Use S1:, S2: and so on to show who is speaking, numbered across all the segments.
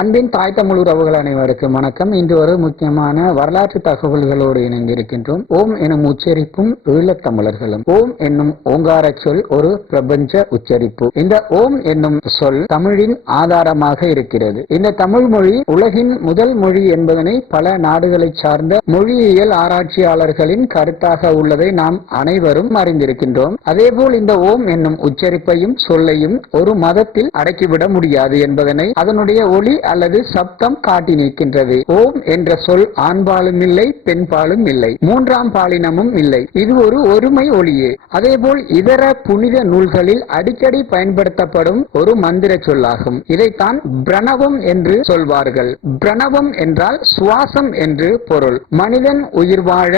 S1: அன்பின் தாய் தமிழ் உறவுகள் அனைவருக்கும் வணக்கம். இன்று ஒரு முக்கியமான வரலாற்று தகவல்களோடு இணைந்திருக்கின்றோம். ஓம் எனும் உச்சரிப்பும் ஈழத்தமிழர்களும் ஓம் என்னும் ஓங்கார சொல் ஒரு பிரபஞ்ச உச்சரிப்பு. இந்த ஓம் என்னும் சொல் தமிழின் ஆதாரமாக இருக்கிறது. இந்த தமிழ் மொழி உலகின் முதல் மொழி என்பதனை பல நாடுகளை சார்ந்த மொழியியல் ஆராய்ச்சியாளர்களின் கருத்தாக உள்ளதை நாம் அனைவரும் அறிந்திருக்கின்றோம். அதேபோல் இந்த ஓம் என்னும் உச்சரிப்பையும் சொல்லையும் ஒரு மதத்தில் அடக்கிவிட முடியாது என்பதனை அதனுடைய ஒளி அல்லது சப்தம் காட்டி நிற்கின்றது. ஓம் என்ற சொல் ஆண்பாலும் இல்லை பெண்பாலும் இல்லை. மூன்றாம் பாலினமும் இல்லை. இது ஒரு ஒருமை ஒளியே. அதேபோல் இதர புனித நூல்களில் அடிக்கடி பயன்படுத்தப்படும் ஒரு மந்திர சொல்லாகும். இதைத்தான் பிரணவம் என்று சொல்வார்கள். பிரணவம் என்றால் சுவாசம் என்று பொருள். மனிதன் உயிர் வாழ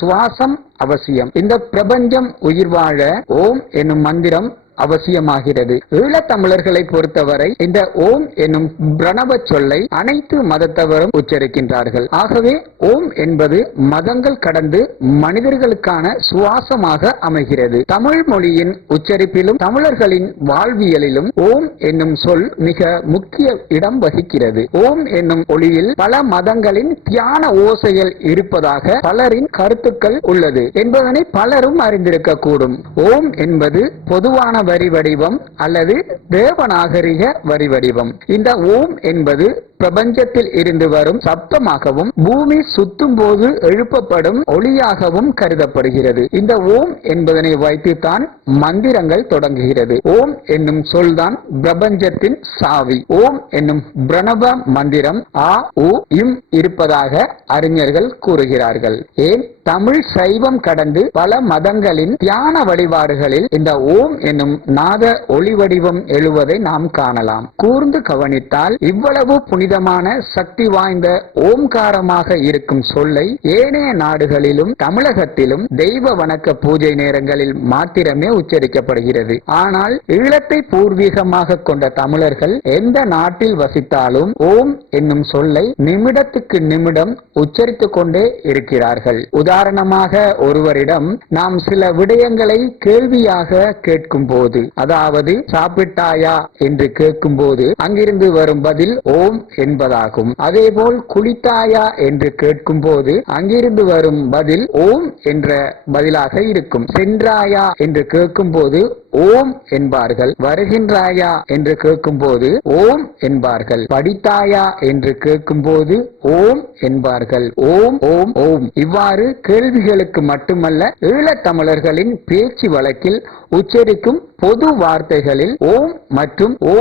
S1: சுவாசம் அவசியம். இந்த பிரபஞ்சம் உயிர் வாழ ஓம் என்னும் மந்திரம் அவசியமாகிறது. ஈழத்தமிழர்களை பொறுத்தவரை இந்த ஓம் என்னும் பிரணவ சொல்லை அனைத்து மதத்தவரும் உச்சரிக்கின்றார்கள். ஆகவே ஓம் என்பது மதங்கள் கடந்து மனிதர்களுக்கான சுவாசமாக அமைகிறது. தமிழ் மொழியின் உச்சரிப்பிலும் தமிழர்களின் வாழ்வியலிலும் ஓம் என்னும் சொல் மிக முக்கிய இடம் வகிக்கிறது. ஓம் என்னும் ஒளியில் பல மதங்களின் தியான ஓசைகள் இருப்பதாக பலரின் கருத்துக்கள் உள்ளது என்பதனை பலரும் அறிந்திருக்க கூடும் ஓம் என்பது பொதுவான வரி வடிவம் அல்லது தேவநாகரிக வரி வடிவம். இந்த ஓம் என்பது பிரபஞ்சத்தில் இருந்து வரும் சப்தமாகவும் பூமி சுத்தும் போது எழுப்பப்படும் ஒளியாகவும் கருதப்படுகிறது. இந்த ஓம் என்பதனை வைத்துத்தான் மந்திரங்கள் தொடங்குகிறது. ஓம் என்னும் சொல்தான் பிரபஞ்சத்தின் சாவி. ஓம் என்னும் பிரணவ மந்திரம் ஆ உ இம் இருப்பதாக அறிஞர்கள் கூறுகிறார்கள். ஏன்? தமிழ் சைவம் கடந்து பல மதங்களின் தியான வழிபாடுகளில் இந்த ஓம் என்னும் நாத ஒளி வடிவம் எழுவதை நாம் காணலாம். கூர்ந்து கவனித்தால் இவ்வளவு புனிதமான சக்தி வாய்ந்த ஓம்காரமாக இருக்கும் சொல்லை ஏனைய நாடுகளிலும் தமிழகத்திலும் தெய்வ வணக்க பூஜை நேரங்களில் மாத்திரமே உச்சரிக்கப்படுகிறது. ஆனால் ஈழத்தை பூர்வீகமாக கொண்ட தமிழர்கள் எந்த நாட்டில் வசித்தாலும் ஓம் என்னும் சொல்லை நிமிடத்துக்கு நிமிடம் உச்சரித்துக் கொண்டே இருக்கிறார்கள். உதாரணமாக ஒருவரிடம் நாம் சில விடயங்களை கேள்வியாக கேட்கும் போது அதாவது சாப்பிட்டாயா என்று கேட்கும் போது அங்கிருந்து வரும் பதில் ஓம் என்பதாகும். அதேபோல் குளித்தாயா என்று கேட்கும் போது அங்கிருந்து வரும் பதில் ஓம் என்ற பதிலாக இருக்கும். சென்றாயா என்று கேட்கும் போது ஓம் என்பார்கள். வருகின்றாயா என்று கேட்கும் போது ஓம் என்பார்கள். படித்தாயா என்று கேட்கும் போது ஓம் என்பார்கள். ஓம் ஓம் ஓம் இவ்வாறு கேள்விகளுக்கு மட்டுமல்ல ஈழத்தமிழர்களின் பேச்சு வழக்கில் உச்சரிக்கும் பொது வார்த்தைகளில் ஓம் மற்றும் ஓ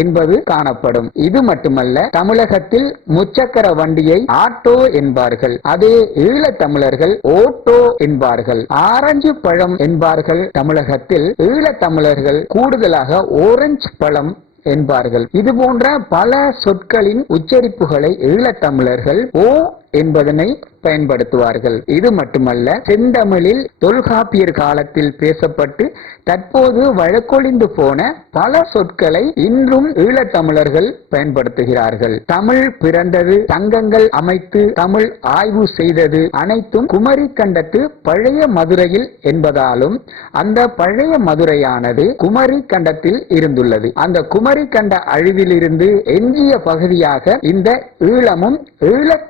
S1: என்பது காணப்படும். இது மட்டுமல்ல தமிழகத்தில் முச்சக்கர வண்டியை ஆட்டோ என்பார்கள். அதே ஈழத் தமிழர்கள் ஓட்டோ என்பார்கள். ஆரஞ்சு பழம் என்பார்கள். தமிழகத்தில் ஈழத் தமிழர்கள் கூடுதலாக ஓரஞ்சு பழம் என்பார்கள். இது போன்ற பல சொற்களின் உச்சரிப்புகளை ஈழத்தமிழர்கள் ஓ என்பதனை பயன்படுத்துவார்கள். இது மட்டுமல்ல செந்தமிழில் தொல்காப்பியர் காலத்தில் பேசப்பட்டு தற்போது வழக்கொழிந்து போன பல சொற்களை இன்றும் ஈழத்தமிழர்கள் பயன்படுத்துகிறார்கள். தமிழ் பிறந்தது சங்கங்கள் அமைத்து தமிழ் ஆய்வு செய்தது அனைத்தும் குமரி கண்டத்து பழைய மதுரையில் என்பதாலும் அந்த பழைய மதுரையானது குமரி கண்டத்தில் இருந்துள்ளது. அந்த குமரி கண்ட அழிவிலிருந்து எஞ்சிய பகுதியாக இந்த ஈழமும் ஈழத்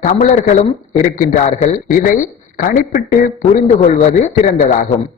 S1: மக்களும் இருக்கின்றார்கள். இதை கணிப்பிட்டு புரிந்து கொள்வது சிறந்ததாகும்.